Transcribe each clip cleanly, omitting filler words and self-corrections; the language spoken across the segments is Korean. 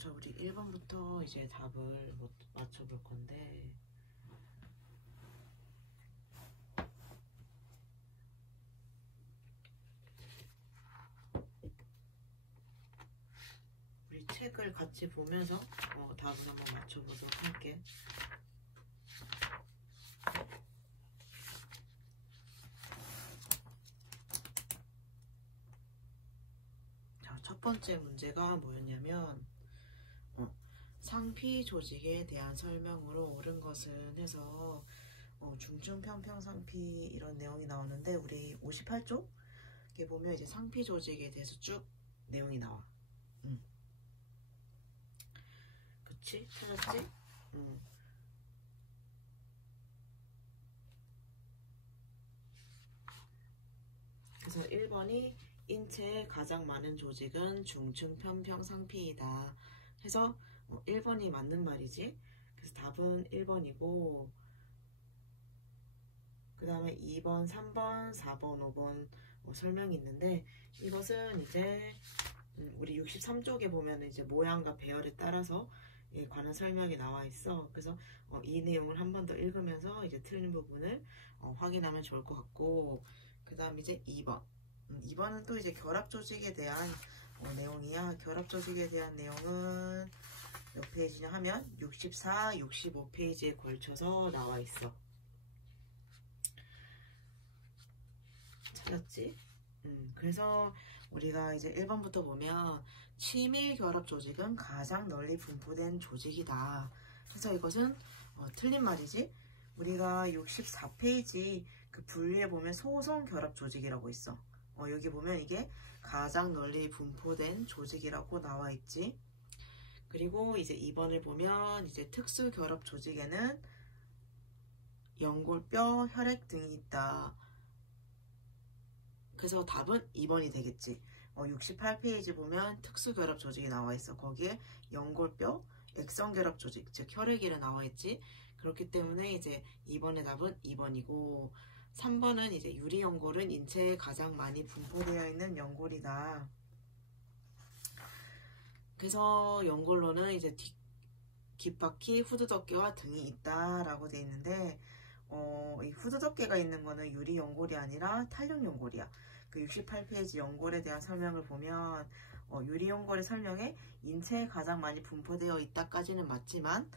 자, 우리 1번부터 이제 답을 맞춰볼 건데, 우리 책을 같이 보면서 답을 한번 맞춰보도록 할게. 자, 첫 번째 문제가 뭐였냐면, 상피 조직에 대한 설명으로 옳은 것은 해서 중증 편평 상피 이런 내용이 나오는데, 우리 58쪽에 보면 이제 상피 조직에 대해서 쭉 내용이 나와. 그치? 찾았지? 그래서 1번이 인체에 가장 많은 조직은 중층 편평 상피이다 해서 1번이 맞는 말이지. 그래서 답은 1번이고, 그 다음에 2번, 3번, 4번, 5번 설명이 있는데, 이것은 이제 우리 63쪽에 보면 이제 모양과 배열에 따라서 관한 설명이 나와 있어. 그래서 이 내용을 한 번 더 읽으면서 이제 틀린 부분을 확인하면 좋을 것 같고, 그 다음 이제 2번. 2번은 또 이제 결합 조직에 대한 내용이야. 결합 조직에 대한 내용은 몇 페이지냐 하면 64, 65페이지에 걸쳐서 나와 있어. 찾았지? 그래서 우리가 이제 1번부터 보면 치밀 결합 조직은 가장 널리 분포된 조직이다. 그래서 이것은 틀린 말이지. 우리가 64페이지 그 분류에 보면 소성 결합 조직이라고 있어. 여기 보면 이게 가장 널리 분포된 조직이라고 나와 있지. 그리고 이제 2번을 보면 이제 특수 결합 조직에는 연골뼈, 혈액 등이 있다. 그래서 답은 2번이 되겠지. 68페이지 보면 특수결합 조직이 나와 있어. 거기에 연골뼈, 액성결합 조직, 즉 혈액이라 나와 있지. 그렇기 때문에 이제 2번의 답은 2번이고, 3번은 이제 유리연골은 인체에 가장 많이 분포되어 있는 연골이다. 그래서 연골로는 이제 귓바퀴, 후두덮개와 등이 있다라고 돼 있는데, 이 후두덮개가 있는 거는 유리연골이 아니라 탄력연골이야. 그 68페이지 연골에 대한 설명을 보면 유리연골의 설명에 인체에 가장 많이 분포되어 있다까지는 맞지만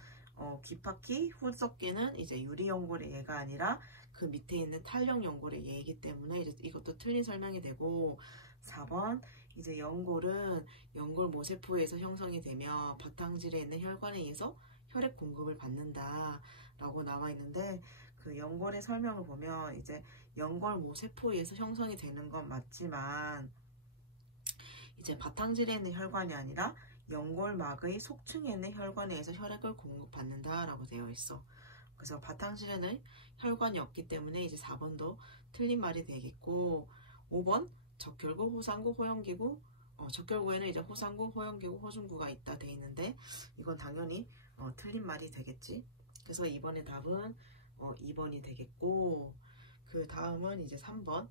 귓바퀴, 후두덮개는 이제 유리연골의 예가 아니라 그 밑에 있는 탄력연골의 예이기 때문에 이제 이것도 틀린 설명이 되고, 4번 이제 연골은 연골 모세포에서 형성이 되며 바탕질에 있는 혈관에 의해서 혈액 공급을 받는다 라고 나와 있는데, 그 연골의 설명을 보면 이제 연골 모세포에 의해서 형성이 되는 건 맞지만 이제 바탕질에 있는 혈관이 아니라 연골막의 속층에 있는 혈관에 의해서 혈액을 공급받는다 라고 되어 있어. 그래서 바탕질에는 혈관이 없기 때문에 이제 4번도 틀린 말이 되겠고, 5번 적혈구, 호상구, 호영기구, 적혈구에는 이제 호상구, 호영기구, 호중구가 있다 돼 있는데 이건 당연히 틀린 말이 되겠지. 그래서 이번의 답은 2번이 되겠고, 그 다음은 이제 3번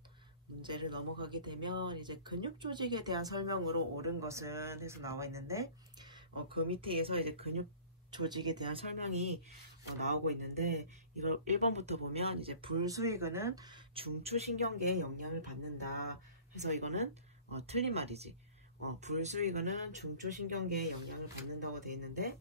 문제를 넘어가게 되면 이제 근육 조직에 대한 설명으로 옳은 것은 해서 나와 있는데, 그 밑에에서 이제 근육 조직에 대한 설명이 나오고 있는데, 이걸 1번부터 보면 이제 불수의근은 중추신경계에 영향을 받는다 해서 이거는 틀린 말이지. 불수의근은 중추신경계에 영향을 받는다고 돼 있는데,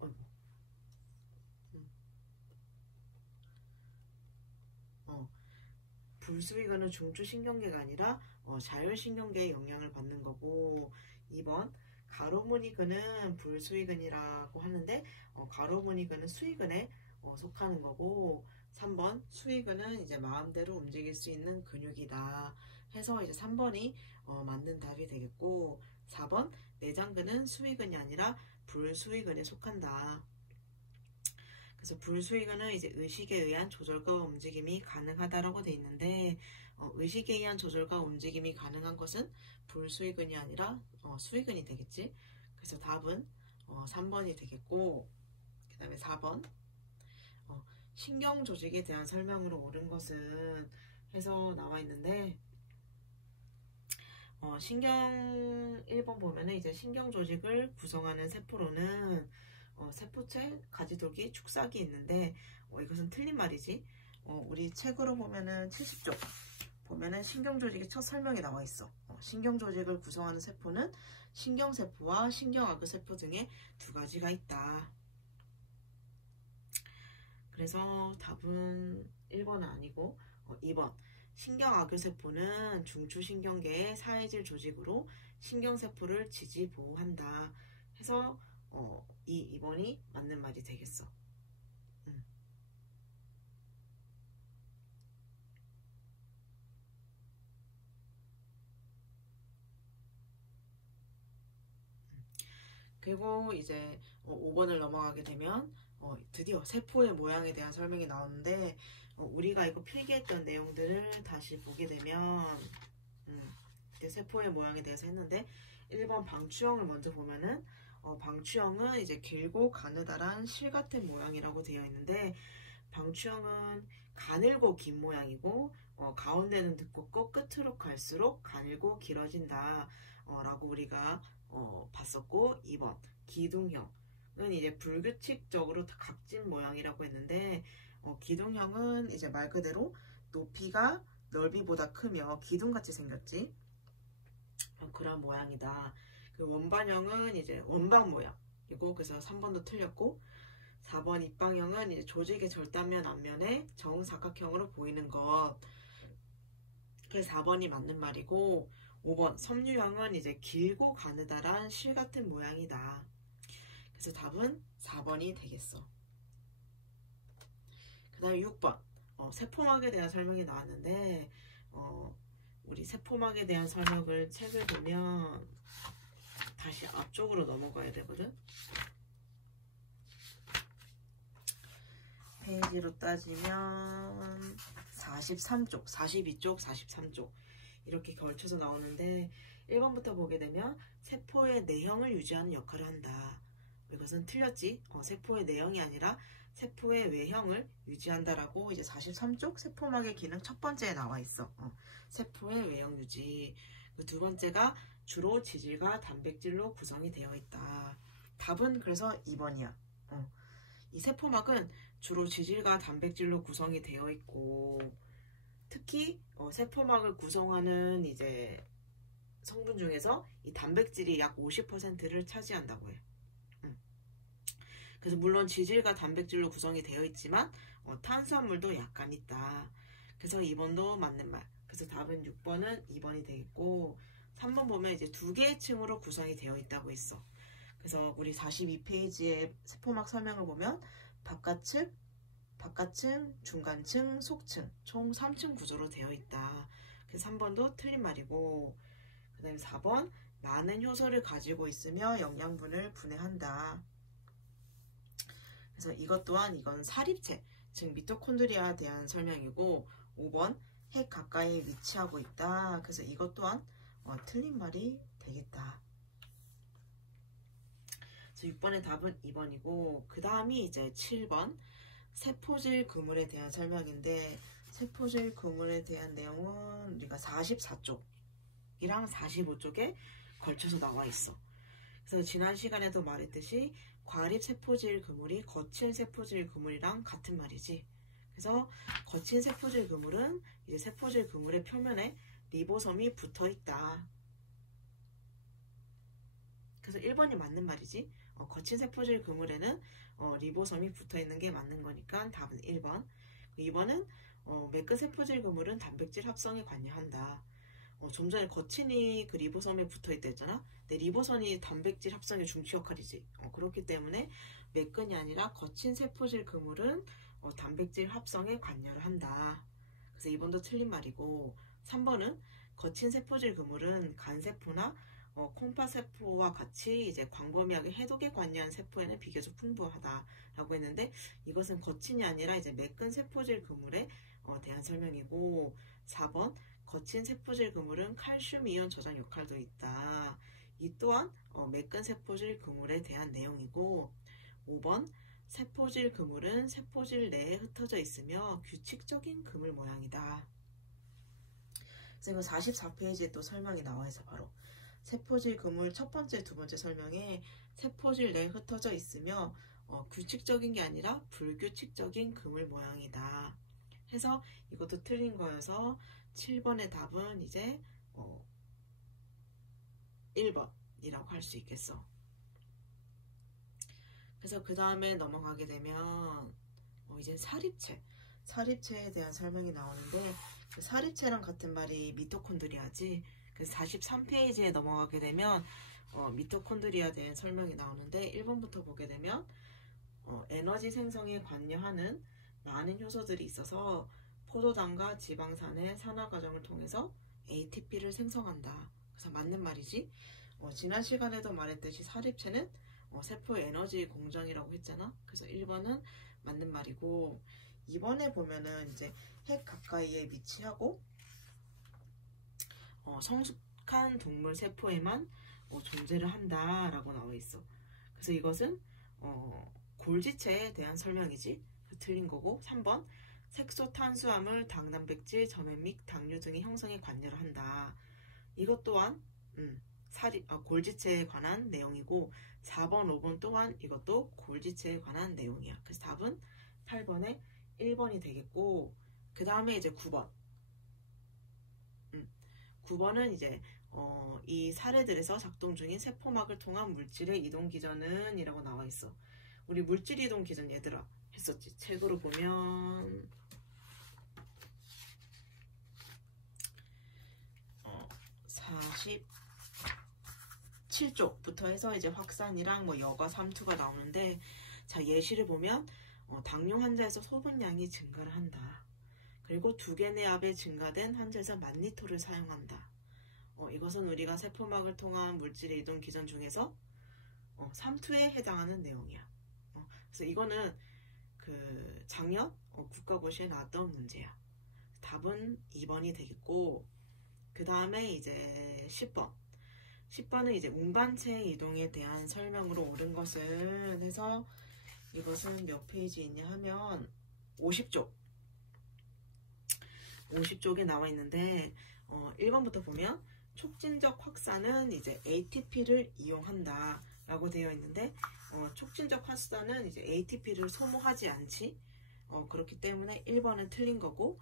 불수의근은 중추신경계가 아니라 자율신경계에 영향을 받는 거고, 2번 가로무늬근은 불수의근이라고 하는데 가로무늬근은 수의근에 속하는 거고, 3번 수의근은 이제 마음대로 움직일 수 있는 근육이다 해서 이제 3번이 맞는 답이 되겠고, 4번 내장근은 수의근이 아니라 불수의근에 속한다. 그래서 불수의근은 이제 의식에 의한 조절과 움직임이 가능하다라고 돼 있는데, 의식에 의한 조절과 움직임이 가능한 것은 불수의근이 아니라 수의근이 되겠지. 그래서 답은 3번이 되겠고, 그 다음에 4번 신경 조직에 대한 설명으로 옳은 것은 해서 나와 있는데, 신경 1번 보면은 이제 신경 조직을 구성하는 세포로는 세포체, 가지돌기, 축삭이 있는데 이것은 틀린 말이지. 우리 책으로 보면은 70쪽 보면은 신경 조직의 첫 설명이 나와 있어. 신경 조직을 구성하는 세포는 신경세포와 신경아구세포 등의 두 가지가 있다. 그래서 답은 1번은 아니고 2번. 신경아구세포는 중추신경계의 사회질 조직으로 신경세포를 지지 보호한다. 해서 2번이 맞는 말이 되겠어. 그리고 이제 5번을 넘어가게 되면 드디어 세포의 모양에 대한 설명이 나오는데 우리가 이거 필기했던 내용들을 다시 보게 되면 세포의 모양에 대해서 했는데 1번 방추형을 먼저 보면은 방추형은 이제 길고 가느다란 실 같은 모양이라고 되어 있는데 방추형은 가늘고 긴 모양이고 가운데는 두껍고 끝으로 갈수록 가늘고 길어진다 라고 우리가 봤었고 2번 기둥형은 이제 불규칙적으로 각진 모양이라고 했는데 기둥형은 이제 말 그대로 높이가 넓이보다 크며 기둥같이 생겼지. 그런 모양이다. 그 원반형은 이제 원방 모양이고 그래서 3번도 틀렸고 4번 입방형은 이제 조직의 절단면 앞면에 정사각형으로 보이는 것. 그래서 4번이 맞는 말이고 5번 섬유형은 이제 길고 가느다란 실 같은 모양이다. 그래서 답은 4번이 되겠어. 그 다음에 6번 세포막에 대한 설명이 나왔는데 우리 세포막에 대한 설명을 책을 보면 다시 앞쪽으로 넘어가야 되거든. 페이지로 따지면 43쪽, 42쪽, 43쪽 이렇게 걸쳐서 나오는데 1번부터 보게 되면 세포의 내형을 유지하는 역할을 한다. 이것은 틀렸지. 세포의 내형이 아니라 세포의 외형을 유지한다라고 이제 43쪽 세포막의 기능 첫 번째에 나와 있어. 세포의 외형 유지. 그 두 번째가 주로 지질과 단백질로 구성이 되어 있다. 답은 그래서 2번이야. 이 세포막은 주로 지질과 단백질로 구성이 되어 있고 특히 세포막을 구성하는 이제 성분 중에서 이 단백질이 약 50%를 차지한다고 해. 그래서 물론 지질과 단백질로 구성이 되어 있지만 탄수화물도 약간 있다. 그래서 2번도 맞는 말. 그래서 답은 6번은 2번이 되겠고 3번 보면 이제 두 개의 층으로 구성이 되어 있다고 했어. 그래서 우리 42페이지의 세포막 설명을 보면 바깥층, 중간층, 속층 총 3층 구조로 되어 있다. 그래서 3번도 틀린 말이고 그 다음에 4번 많은 효소를 가지고 있으며 영양분을 분해한다. 그래서 이것 또한 이건 사립체, 즉 미토콘드리아에 대한 설명이고 5번 핵 가까이에 위치하고 있다. 그래서 이것 또한 틀린 말이 되겠다. 그래서 6번의 답은 2번이고 그 다음이 이제 7번 세포질 그물에 대한 설명인데 세포질 그물에 대한 내용은 우리가 44쪽이랑 45쪽에 걸쳐서 나와 있어. 그래서 지난 시간에도 말했듯이 과립 세포질 그물이 거친 세포질 그물이랑 같은 말이지. 그래서 거친 세포질 그물은 이제 세포질 그물의 표면에 리보솜이 붙어 있다. 그래서 1번이 맞는 말이지. 거친 세포질 그물에는 리보솜이 붙어 있는 게 맞는 거니까 답은 1번. 2번은 매끈 세포질 그물은 단백질 합성에 관여한다. 좀 전에 거친이 그 리보솜에 붙어 있다 했잖아. 근데 리보솜이 단백질 합성의 중추 역할이지. 그렇기 때문에 매끈이 아니라 거친 세포질 그물은 단백질 합성에 관여를 한다. 그래서 2번도 틀린 말이고 3번은 거친 세포질 그물은 간세포나 콩팥세포와 같이 이제 광범위하게 해독에 관여한 세포에는 비교적 풍부하다라고 했는데 이것은 거친이 아니라 이제 매끈 세포질 그물에 대한 설명이고 4번 거친 세포질 그물은 칼슘 이온 저장 역할도 있다. 이 또한 매끈 세포질 그물에 대한 내용이고 5번 세포질 그물은 세포질 내에 흩어져 있으며 규칙적인 그물 모양이다. 그래서 이거 44페이지에 또 설명이 나와 있어. 바로 세포질 그물 첫 번째, 두 번째 설명에 세포질 내에 흩어져 있으며 규칙적인 게 아니라 불규칙적인 그물 모양이다 해서 이것도 틀린 거여서 7번의 답은 이제 1번이라고 할 수 있겠어. 그래서 그 다음에 넘어가게 되면 이제 사립체에 대한 설명이 나오는데, 그 사립체랑 같은 말이 미토콘드리아지. 그래서 43페이지에 넘어가게 되면 미토콘드리아에 대한 설명이 나오는데, 1번부터 보게 되면 에너지 생성에 관여하는 많은 효소들이 있어서 포도당과 지방산의 산화 과정을 통해서 ATP를 생성한다. 그래서 맞는 말이지. 지난 시간에도 말했듯이 사립체는 세포의 에너지 공장이라고 했잖아. 그래서 1번은 맞는 말이고, 2번에 보면은 이제 핵 가까이에 위치하고 성숙한 동물 세포에만 존재를 한다라고 나와 있어. 그래서 이것은 골지체에 대한 설명이지. 틀린 거고. 3번 색소, 탄수화물, 당단백질, 점액 및 당류 등의 형성에 관여를 한다. 이것 또한 골지체에 관한 내용이고, 4번, 5번 또한 이것도 골지체에 관한 내용이야. 그래서 답은 8번에 1번이 되겠고, 그 다음에 이제 9번. 9번은 이제 이 사례들에서 작동 중인 세포막을 통한 물질의 이동 기전은 이라고 나와 있어. 우리 물질 이동 기전 얘들아 했었지. 책으로 보면 47쪽부터 해서 이제 확산이랑 여과 삼투가 나오는데, 자, 예시를 보면 당뇨 환자에서 소분량이 증가를 한다. 그리고 2개 내압에 증가된 환자에서 10,000리터를 사용한다. 이것은 우리가 세포막을 통한 물질의 이동 기전 중에서 삼투에 해당하는 내용이야. 그래서 이거는 그 작년 국가고시에 나왔던 문제야. 답은 2번이 되겠고, 그 다음에 이제 10번. 10번은 이제 운반체 이동에 대한 설명으로 옳은 것은 해서, 이것은 몇 페이지 있냐 하면 50쪽에 나와 있는데, 1번부터 보면 촉진적 확산은 이제 ATP를 이용한다 라고 되어 있는데, 촉진적 확산은 이제 ATP를 소모하지 않지. 그렇기 때문에 1번은 틀린 거고,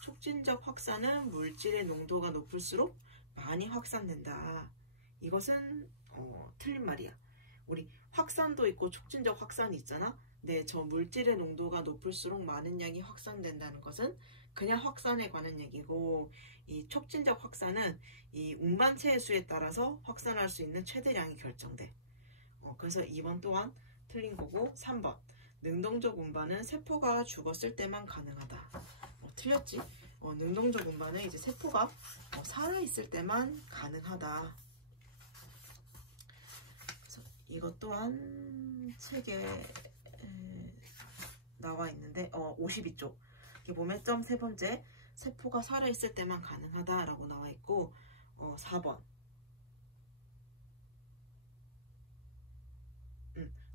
촉진적 확산은 물질의 농도가 높을수록 많이 확산된다. 이것은 틀린 말이야. 우리 확산도 있고 촉진적 확산이 있잖아. 네, 저 물질의 농도가 높을수록 많은 양이 확산된다는 것은 그냥 확산에 관한 얘기고, 이 촉진적 확산은 이 운반체의 수에 따라서 확산할 수 있는 최대량이 결정돼. 그래서 2번 또한 틀린 거고, 3번 능동적 운반은 세포가 죽었을 때만 가능하다. 틀렸지? 능동적 운반은 이제 세포가 살아있을 때만 가능하다. 그래서 이것 또한 책에 나와 있는데 52쪽 이렇게 보면 점 세 번째 세포가 살아있을 때만 가능하다 라고 나와 있고, 4번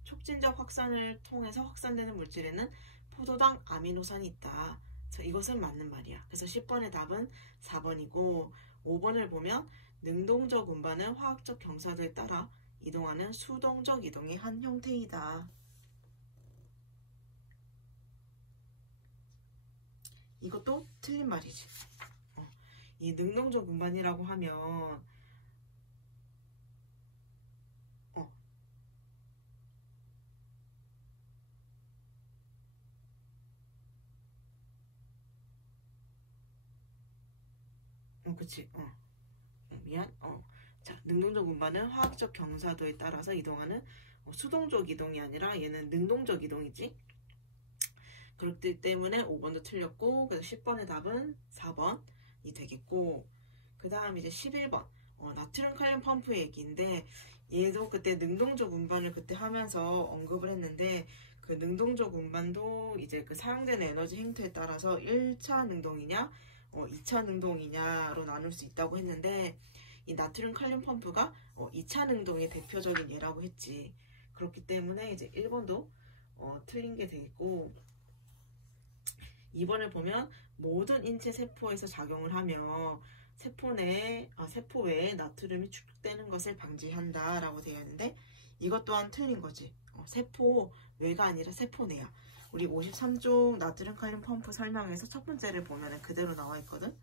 촉진적 확산을 통해서 확산되는 물질에는 포도당 아미노산이 있다. 자, 이것은 맞는 말이야. 그래서 10번의 답은 4번이고, 5번을 보면 능동적 운반은 화학적 경사도에 따라 이동하는 수동적 이동의 한 형태이다. 이것도 틀린 말이지. 이 능동적 운반이라고 하면 그치. 미안. 자, 능동적 운반은 화학적 경사도에 따라서 이동하는 수동적 이동이 아니라 얘는 능동적 이동이지. 그렇기 때문에 5번도 틀렸고, 그래서 10번의 답은 4번이 되겠고, 그 다음 이제 11번 나트륨 칼륨 펌프 얘기인데, 얘도 그때 능동적 운반을 그때 하면서 언급을 했는데, 그 능동적 운반도 이제 그 사용되는 에너지 행태에 따라서 1차 능동이냐 2차 능동이냐로 나눌 수 있다고 했는데, 이 나트륨 칼륨 펌프가 2차 능동의 대표적인 예라고 했지. 그렇기 때문에 이제 1번도 틀린 게 되겠고, 2번을 보면 모든 인체 세포에서 작용을 하며 세포 외에 나트륨이 축적되는 것을 방지한다 라고 되어 있는데, 이것 또한 틀린 거지. 세포 외가 아니라 세포 내야. 우리 53쪽 나트륨 칼륨 펌프 설명에서 첫 번째를 보면 그대로 나와 있거든.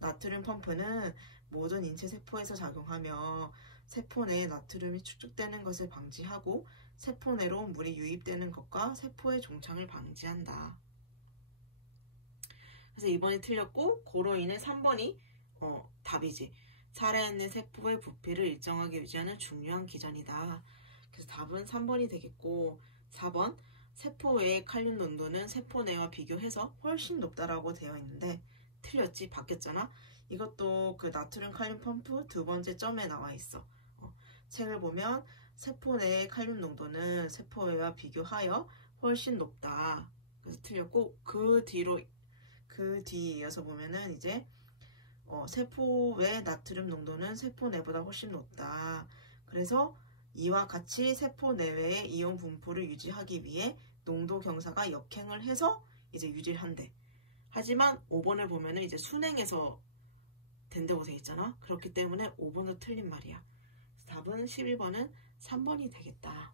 나트륨 펌프는 모든 인체 세포에서 작용하며 세포 내에 나트륨이 축적되는 것을 방지하고 세포 내로 물이 유입되는 것과 세포의 종창을 방지한다. 그래서 2번이 틀렸고, 고로 인해 3번이 답이지. 살아있는 세포의 부피를 일정하게 유지하는 중요한 기전이다. 그래서 답은 3번이 되겠고, 4번 세포 외의 칼륨 농도는 세포 내와 비교해서 훨씬 높다라고 되어 있는데 틀렸지? 바뀌었잖아? 이것도 그 나트륨 칼륨 펌프 두 번째 점에 나와 있어. 책을 보면 세포 내의 칼륨 농도는 세포 외와 비교하여 훨씬 높다. 그래서 틀렸고, 그 뒤에 이어서 보면은 이제 세포 외 나트륨 농도는 세포 내보다 훨씬 높다. 그래서 이와 같이 세포 내외의 이온 분포를 유지하기 위해 농도 경사가 역행을 해서 이제 유지를 한대. 하지만 5번을 보면은 이제 순행해서 된다고 돼 있잖아. 그렇기 때문에 5번도 틀린 말이야. 답은 11번은 3번이 되겠다.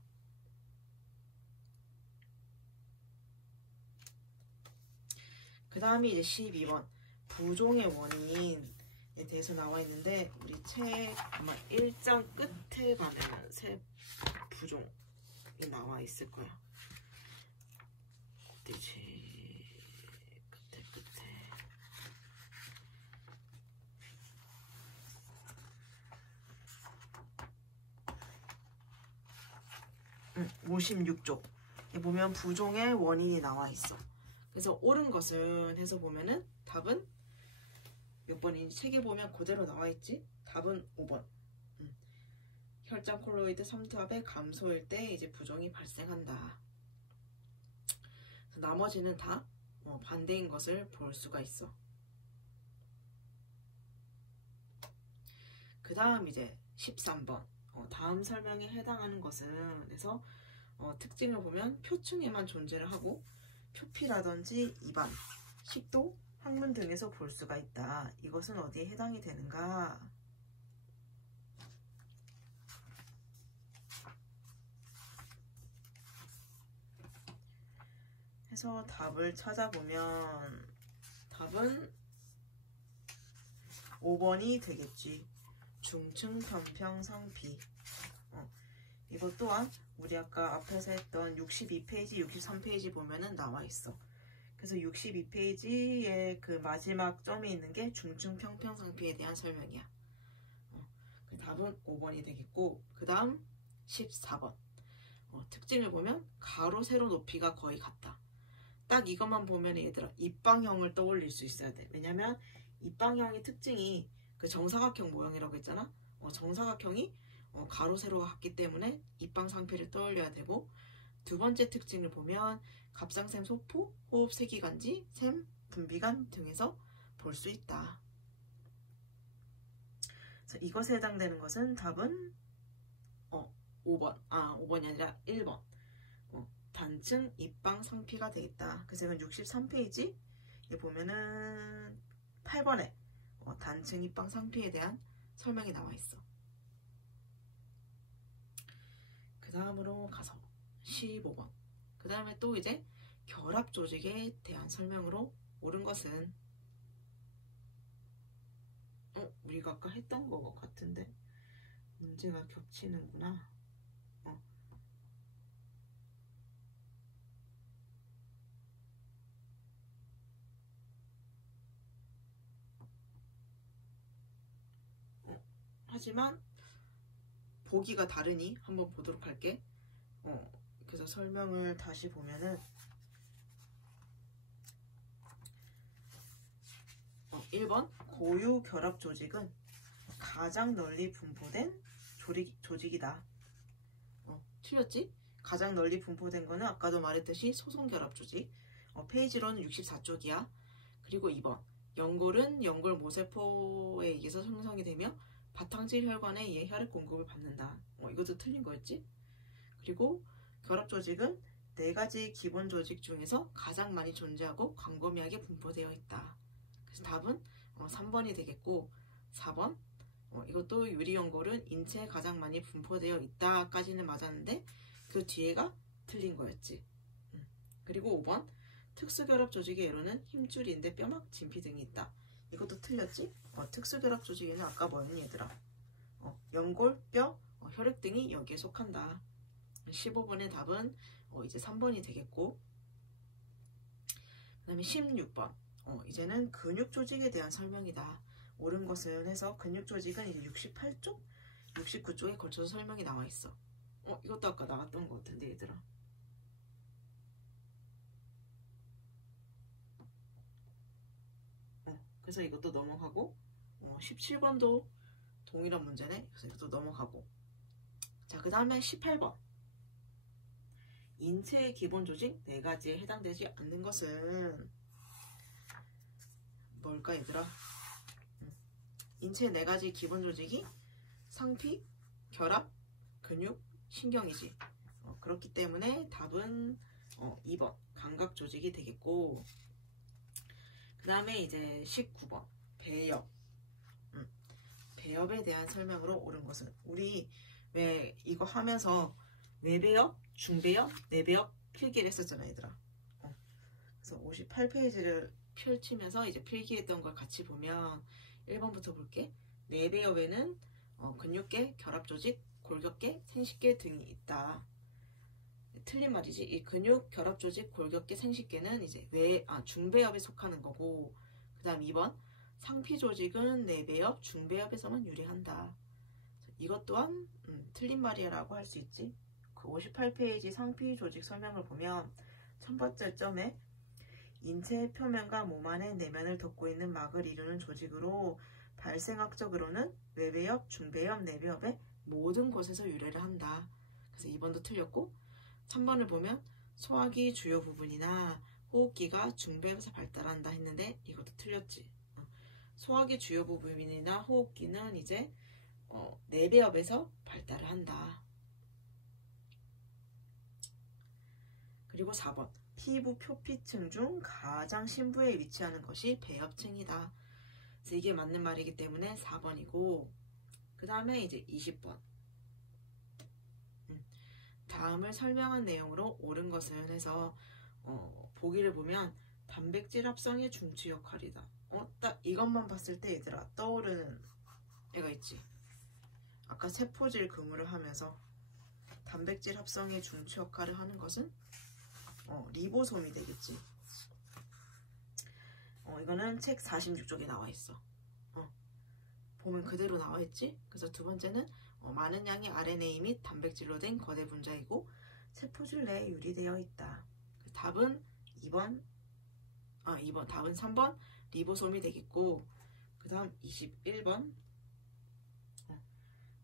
그 다음이 이제 12번 부종의 원인에 대해서 나와 있는데, 우리 책 아마 1장 끝에 가면 세 부종이 나와 있을 거야. 어디지? 끝에 56쪽 보면 부종의 원인이 나와 있어. 그래서 옳은 것은 해서 보면은 답은 몇 번인지 책에 보면 그대로 나와 있지. 답은 5번. 혈장 콜로이드 삼투압의 감소일 때 이제 부종이 발생한다. 나머지는 다 반대인 것을 볼 수가 있어. 그 다음 이제 13번 다음 설명에 해당하는 것은, 그래서 특징을 보면 표층에만 존재를 하고 표피라든지 입안, 식도, 항문 등에서 볼 수가 있다. 이것은 어디에 해당이 되는가? 해서 답을 찾아보면 답은 5번이 되겠지. 중층 편평상피. 이것 또한 우리 아까 앞에서 했던 62페이지, 63페이지 보면은 나와 있어. 그래서 62페이지에 그 마지막 점이 있는 게 중층 평평상피에 대한 설명이야. 그 답은 5번이 되겠고, 그 다음 14번. 특징을 보면 가로, 세로 높이가 거의 같다. 딱 이것만 보면 얘들아 입방형을 떠올릴 수 있어야 돼. 왜냐면 입방형의 특징이 그 정사각형 모형이라고 했잖아. 정사각형이 가로, 세로가 같기 때문에 입방상피를 떠올려야 되고, 두 번째 특징을 보면 갑상샘 소포, 호흡 세기관지, 샘, 분비관 등에서 볼 수 있다. 그래서 이것에 해당되는 것은 답은 5번. 5번이 아니라 1번. 단층 입방 상피가 되겠다. 그래서 이건 63페이지에 보면은 8번에 단층 입방 상피에 대한 설명이 나와 있어. 그 다음으로 가서 15번. 그 다음에 또 이제 결합 조직에 대한 설명으로 옳은 것은 우리가 아까 했던 거 같은데 문제가 겹치는구나. 하지만 보기가 다르니 한번 보도록 할게. 그래서 설명을 다시 보면은 1번 고유 결합 조직은 가장 널리 분포된 조직이다. 틀렸지? 가장 널리 분포된 거는 아까도 말했듯이 소송 결합 조직. 페이지로는 64쪽이야. 그리고 2번 연골은 연골 모세포에 의해서 형성이 되며 바탕질 혈관에 의해 혈액 공급을 받는다. 이것도 틀린 거였지? 그리고 결합 조직은 4가지 기본 조직 중에서 가장 많이 존재하고 광범위하게 분포되어 있다. 그래서 답은 3번이 되겠고, 4번 이것도 유리연골은 인체에 가장 많이 분포되어 있다까지는 맞았는데 그 뒤에가 틀린 거였지. 그리고 5번 특수결합 조직의 예로는 힘줄, 인대, 뼈막, 진피 등이 있다. 이것도 틀렸지? 특수결합 조직에는 아까 뭐였니 얘들아? 연골, 뼈, 혈액 등이 여기에 속한다. 15번의 답은 이제 3번이 되겠고, 그 다음에 16번 이제는 근육 조직에 대한 설명이다. 옳은 것은 해서 근육 조직은 이제 68쪽, 69쪽에 걸쳐서 설명이 나와 있어. 이것도 아까 나왔던 것 같은데 얘들아. 그래서 이것도 넘어가고 17번도 동일한 문제네. 그래서 이것도 넘어가고. 자, 그 다음에 18번. 인체의 기본 조직 4가지에 해당되지 않는 것은 뭘까 얘들아? 인체의 4가지 기본 조직이 상피, 결합, 근육, 신경이지. 그렇기 때문에 답은 2번 감각 조직이 되겠고, 그 다음에 이제 19번 배엽. 배엽에 대한 설명으로 옳은 것은, 우리 왜 이거 하면서 외배엽, 중배엽, 내배엽 필기를 했었잖아 얘들아. 그래서 58페이지를 펼치면서 이제 필기했던 걸 같이 보면 1번부터 볼게. 내배엽에는 근육계, 결합조직, 골격계, 생식계 등이 있다. 틀린 말이지. 이 근육, 결합조직, 골격계, 생식계는 이제 중배엽에 속하는 거고, 그 다음 2번 상피조직은 내배엽, 중배엽에서만 유래한다. 이것 또한 틀린 말이라고 할 수 있지. 그 58페이지 상피조직 설명을 보면 첫 번째 점에 인체의 표면과 몸 안의 내면을 덮고 있는 막을 이루는 조직으로 발생학적으로는 외배엽, 중배엽, 내배엽의 모든 곳에서 유래를 한다. 그래서 2번도 틀렸고, 3번을 보면 소화기 주요 부분이나 호흡기가 중배엽에서 발달한다 했는데 이것도 틀렸지. 소화기 주요 부분이나 호흡기는 이제 내배엽에서 발달을 한다. 그리고 4번 피부 표피층 중 가장 심부에 위치하는 것이 배엽층이다. 그래서 이게 맞는 말이기 때문에 4번이고, 그 다음에 이제 20번 다음을 설명한 내용으로 옳은 것은 해서 보기를 보면 단백질 합성의 중추 역할이다. 딱 이것만 봤을 때 얘들아 떠오르는 애가 있지. 아까 세포질 근무를 하면서 단백질 합성의 중추 역할을 하는 것은 리보솜이 되겠지. 이거는 책 46쪽에 나와 있어. 보면 그대로 나와 있지. 그래서 두 번째는 많은 양의 RNA 및 단백질로 된 거대 분자이고 세포질 내에 유리되어 있다. 답은 2번 답은 3번 리보솜이 되겠고, 그 다음 21번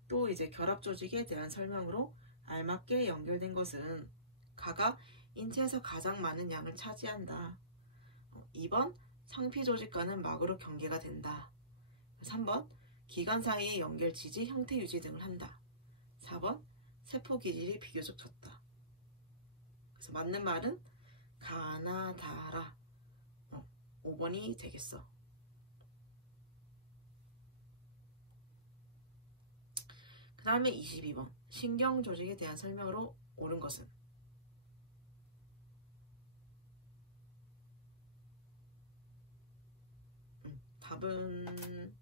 또 이제 결합 조직에 대한 설명으로 알맞게 연결된 것은 가가 인체에서 가장 많은 양을 차지한다. 2번 상피 조직과는 막으로 경계가 된다. 3번 기관 사이의 연결 지지, 형태 유지 등을 한다. 4번 세포 기질이 비교적 적다. 그래서 맞는 말은 가나다라 5번이 되겠어. 그 다음에 22번 신경 조직에 대한 설명으로 옳은 것은 답은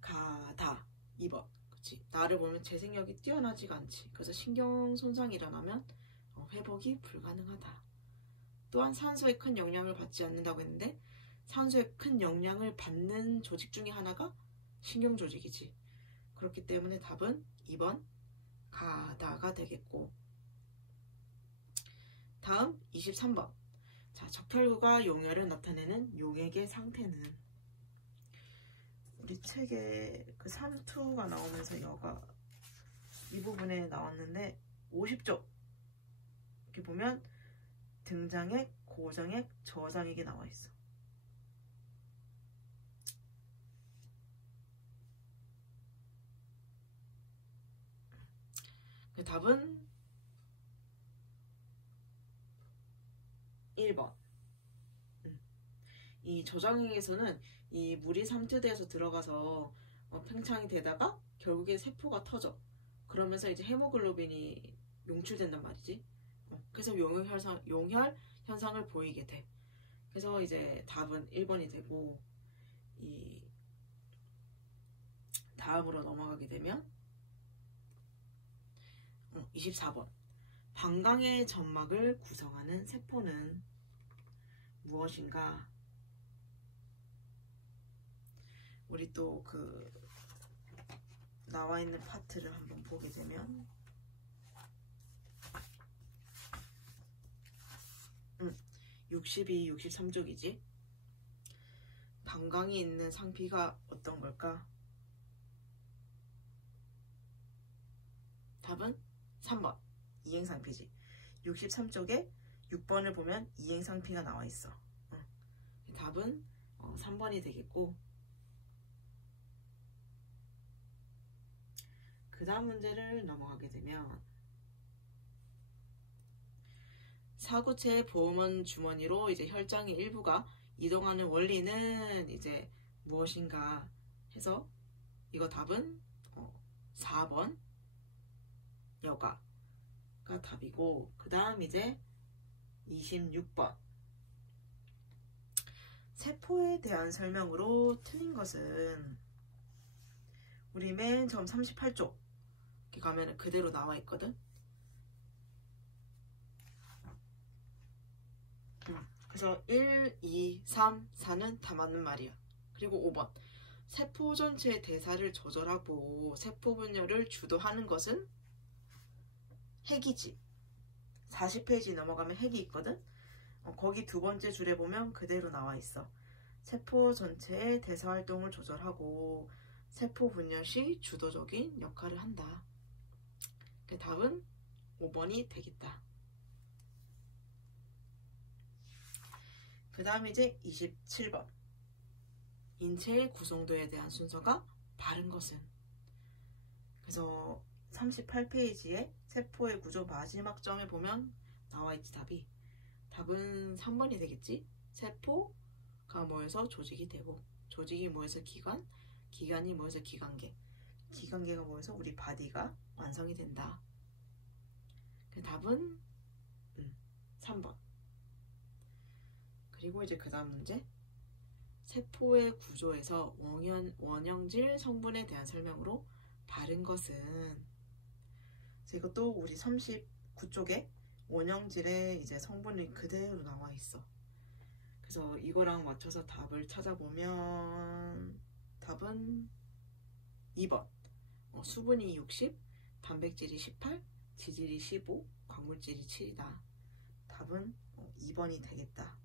가다 2번. 그치? 나를 보면 재생력이 뛰어나지가 않지. 그래서 신경 손상이 일어나면 회복이 불가능하다. 또한 산소에 큰 영향을 받지 않는다고 했는데 산소에 큰 영향을 받는 조직 중에 하나가 신경 조직이지. 그렇기 때문에 답은 2번 가다가 되겠고, 다음 23번 자, 적혈구가 용혈을 나타내는 용액의 상태는, 우리 책에 그 3투가 나오면서 여가 이 부분에 나왔는데 50쪽 이렇게 보면 등장액, 고장액, 저장액이 나와 있어. 그 답은 1번. 이 저장액에서는 이 물이 삼투되어서 들어가서 팽창이 되다가 결국에 세포가 터져. 그러면서 이제 헤모글로빈이 용출된단 말이지. 그래서 용혈 현상을 보이게 돼. 그래서 이제 답은 1번이 되고, 이 다음으로 넘어가게 되면 24번. 방광의 점막을 구성하는 세포는 무엇인가? 우리 또 그 나와 있는 파트를 한번 보게 되면 62, 63쪽이지. 방광이 있는 상피가 어떤 걸까? 답은 3번 이행상피지. 63쪽에 6번을 보면 이행상피가 나와 있어. 답은 3번이 되겠고, 그 다음 문제를 넘어가게 되면 사구체의 보호원 주머니로 이제 혈장의 일부가 이동하는 원리는 이제 무엇인가 해서 이거 답은 4번 여가가 답이고, 그 다음 이제 26번 세포에 대한 설명으로 틀린 것은 우리 맨 처음 38쪽 이렇게 가면은 그대로 나와 있거든. 그래서 1, 2, 3, 4는 다 맞는 말이야. 그리고 5번 세포 전체의 대사를 조절하고 세포 분열을 주도하는 것은 핵이지. 40페이지 넘어가면 핵이 있거든. 거기 두 번째 줄에 보면 그대로 나와 있어. 세포 전체의 대사 활동을 조절하고 세포 분열 시 주도적인 역할을 한다. 그 답은 5번이 되겠다. 그 다음 이제 27번 인체의 구성도에 대한 순서가 바른 것은. 그래서 38페이지에 세포의 구조 마지막 점에 보면 나와 있지 답이. 답은 3번이 되겠지. 세포가 모여서 조직이 되고, 조직이 모여서 기관, 기관이 모여서 기관계, 기관계가 모여서 우리 바디가 완성이 된다. 그 답은 3번. 그리고 이제 그 다음 문제. 세포의 구조에서 원형질 성분에 대한 설명으로 바른 것은. 그래서 이것도 우리 39쪽에 원형질의 이제 성분이 그대로 나와 있어. 그래서 이거랑 맞춰서 답을 찾아보면 답은 2번. 수분이 60, 단백질이 18, 지질이 15, 광물질이 7이다. 답은 2번이 되겠다.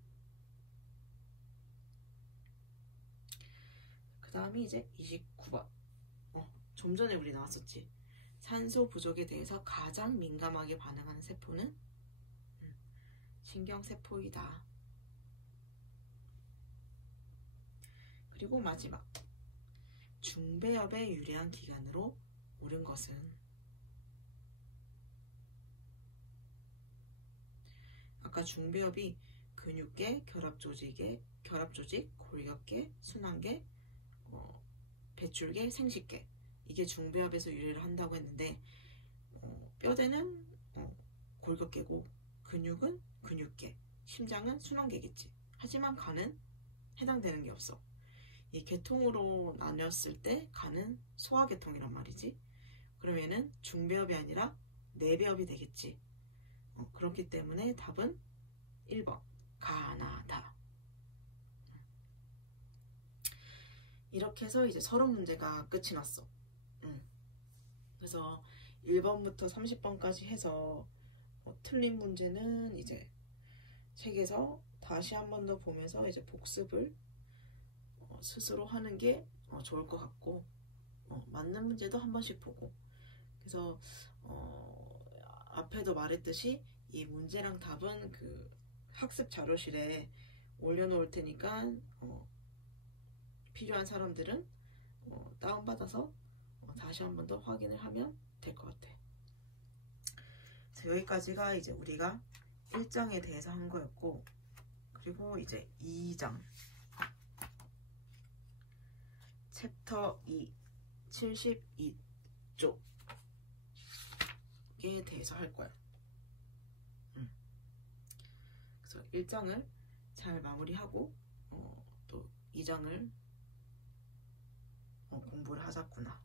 그 다음이 이제 29번. 좀 전에 우리 나왔었지. 산소 부족에 대해서 가장 민감하게 반응하는 세포는 신경세포이다. 그리고 마지막. 중배엽에 유리한 기관으로 옳은 것은. 아까 중배엽이 근육계, 결합조직, 골격계, 순환계, 배출계, 생식계, 이게 중배엽에서 유래를 한다고 했는데, 뼈대는 골격계고 근육은 근육계, 심장은 순환계겠지. 하지만 간은 해당되는 게 없어. 이 계통으로 나뉘었을 때 간은 소화계통이란 말이지. 그럼 얘는 중배엽이 아니라 내배엽이 되겠지. 그렇기 때문에 답은 1번 가나다. 이렇게 해서 이제 서론 문제가 끝이 났어. 그래서 1번부터 30번까지 해서 틀린 문제는 이제 책에서 다시 한 번 더 보면서 이제 복습을 스스로 하는 게 좋을 것 같고, 맞는 문제도 한 번씩 보고. 그래서 앞에도 말했듯이 이 문제랑 답은 그 학습 자료실에 올려놓을 테니까 필요한 사람들은 다운받아서 다시 한 번 더 확인을 하면 될 것 같아. 여기까지가 이제 우리가 1장에 대해서 한 거였고, 그리고 이제 2장 챕터 2 72쪽에 대해서 할 거야. 그래서 1장을 잘 마무리하고 또 2장을 공부를 하자꾸나.